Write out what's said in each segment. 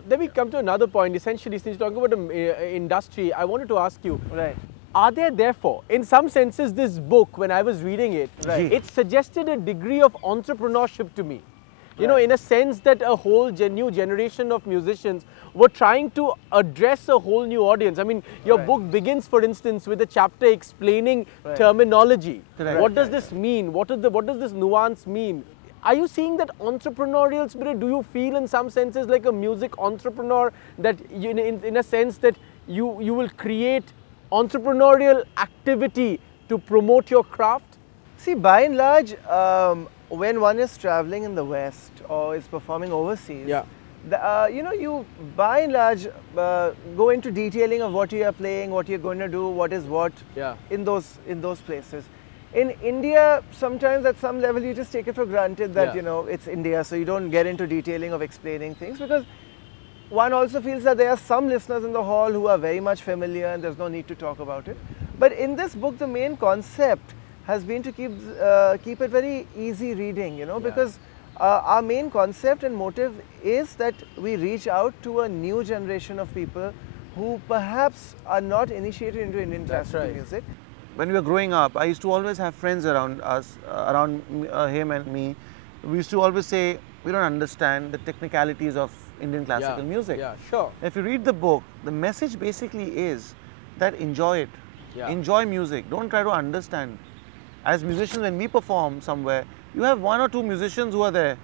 Now, then we come to another point. Essentially, since you're talking about the industry, I wanted to ask you, Right. are there therefore, in some senses, this book, when I was reading it, Right. it suggested a degree of entrepreneurship to me. You know, in a sense that a whole new generation of musicians were trying to address a whole new audience. I mean, your book begins, for instance, with a chapter explaining terminology. What does this mean? What does this nuance mean? Are you seeing that entrepreneurial spirit? Do you feel in some senses like a music entrepreneur, that you, in a sense that you will create entrepreneurial activity to promote your craft? See, by and large, when one is traveling in the West or is performing overseas, you know, you by and large go into detailing of what you are playing, what you're going to do, what is what in those places. In India, sometimes at some level you just take it for granted that you know it's India, so you don't get into detailing of explaining things, because one also feels that there are some listeners in the hall who are very much familiar and there's no need to talk about it. But in this book, the main concept has been to keep it very easy reading, you know, because our main concept and motive is that we reach out to a new generation of people who perhaps are not initiated into Indian classical music. When we were growing up, I used to always have friends around us, around him and me. We used to always say, we don't understand the technicalities of Indian classical music. Yeah, sure. If you read the book, the message basically is that enjoy it. Enjoy music. Don't try to understand. As musicians, when we perform somewhere, you have one or two musicians who are there,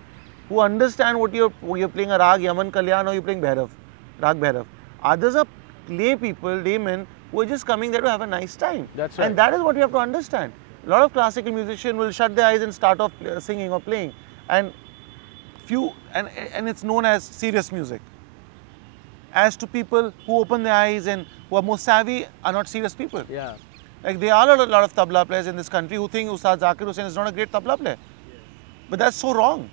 who understand what you're playing a rag, Yaman Kalyan, or you're playing Bhairav, Rag Bhairav. Others are lay people, laymen, who are just coming there to have a nice time. That's right. And that is what you have to understand. A lot of classical musicians will shut their eyes and start off singing or playing. And it's known as serious music. As to people who open their eyes and who are more savvy, are not serious people. Like there are a lot of tabla players in this country who think Ustad Zakir Hussain is not a great tabla player. But that's so wrong.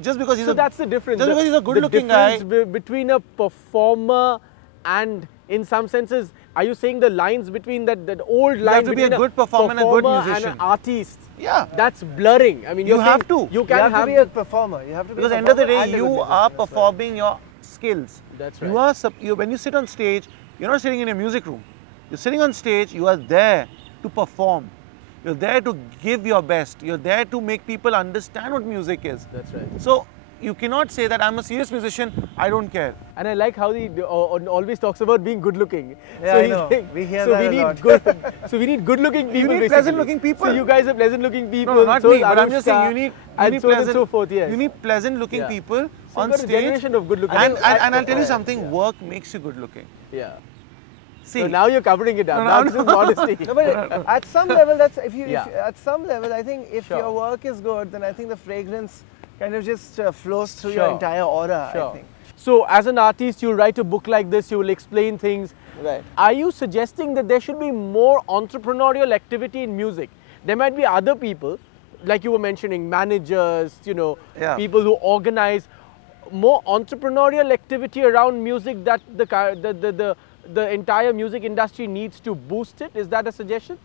Just because he's that's the difference. Just because he's a good-looking guy. The difference between a performer and, in some senses, are you saying the lines between that old line between to be a good performer and a good musician and an artist? Yeah. That's blurring. I mean, you have to. You have to be a performer. You have to be because a at the end of the performer day, you are performing your skills. That's right. When you sit on stage, you're not sitting in a music room. You're sitting on stage, you are there to perform. You're there to give your best. You're there to make people understand what music is. That's right. So, you cannot say that I'm a serious musician, I don't care. And I like how he always talks about being good looking. Yeah, so I know. Saying, we hear that a lot. So we need good looking people. You need pleasant looking people. So you guys are pleasant looking people. No, not so me, but I'm just saying you need pleasant, and so forth, yes. You need pleasant looking people so on stage. A generation of good looking and I'll tell you something, work makes you good looking. Yeah. See, so now you're covering it up. Now this is modesty. No, but at some level, that's at some level, I think if your work is good, then I think the fragrance kind of just flows through your entire aura. I think. So, as an artist, you'll write a book like this. You will explain things. Right. Are you suggesting that there should be more entrepreneurial activity in music? There might be other people, like you were mentioning, managers, you know, people who organize more entrepreneurial activity around music that the entire music industry needs to boost it. Is that a suggestion?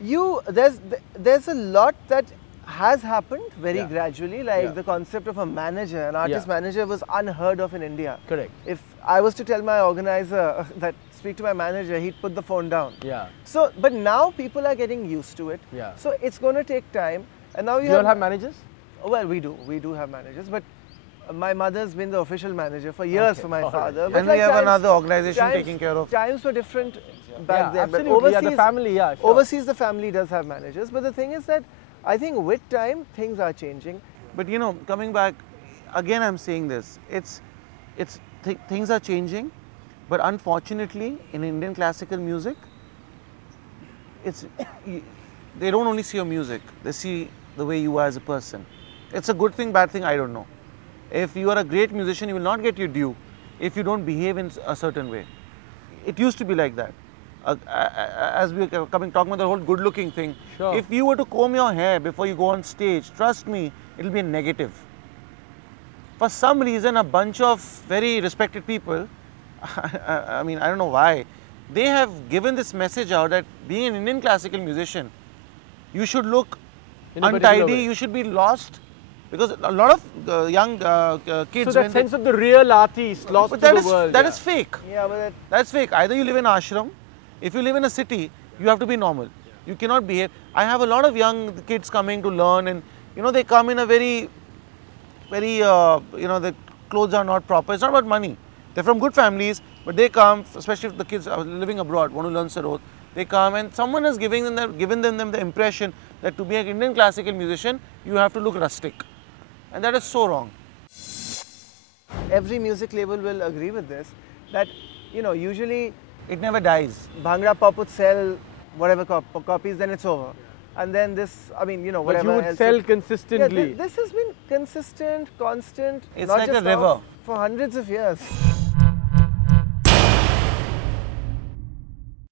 There's a lot that has happened very gradually, like the concept of a manager, an artist manager was unheard of in India. Correct. If I was to tell my organizer that speak to my manager, he'd put the phone down. So, but now people are getting used to it. So it's going to take time. And now you all have managers? Well, we do have managers, but my mother's been the official manager for years for my father. But and we have another organization taking care of. Times were different back then. Absolutely. But overseas, the family, overseas the family does have managers. But the thing is that I think with time things are changing. But you know, coming back, again I'm saying this, things are changing, but unfortunately in Indian classical music, they don't only see your music, they see the way you are as a person. It's a good thing, bad thing, I don't know. If you are a great musician, you will not get your due if you don't behave in a certain way. It used to be like that. As we were talking about the whole good-looking thing, if you were to comb your hair before you go on stage, trust me, it will be a negative. For some reason, a bunch of very respected people, I mean, I don't know why, they have given this message out that being an Indian classical musician, you should look untidy, you should be lost Because a lot of young kids. So that sense of the real artist lost to the world. That is fake. Yeah, but that's fake. Either you live in ashram. If you live in a city, you have to be normal. You cannot behave. I have a lot of young kids coming to learn, and they come in a very, the clothes are not proper. It's not about money. They're from good families, but they come, especially if the kids are living abroad, want to learn Sarod. They come and someone has given them the impression that to be an Indian classical musician, you have to look rustic. And that is so wrong. Every music label will agree with this, that, usually it never dies. Bhangra Pop would sell whatever copies, then it's over. And then this, whatever but you would else sell consistently. Yeah, this has been consistent, constant. It's not like just a river. For hundreds of years.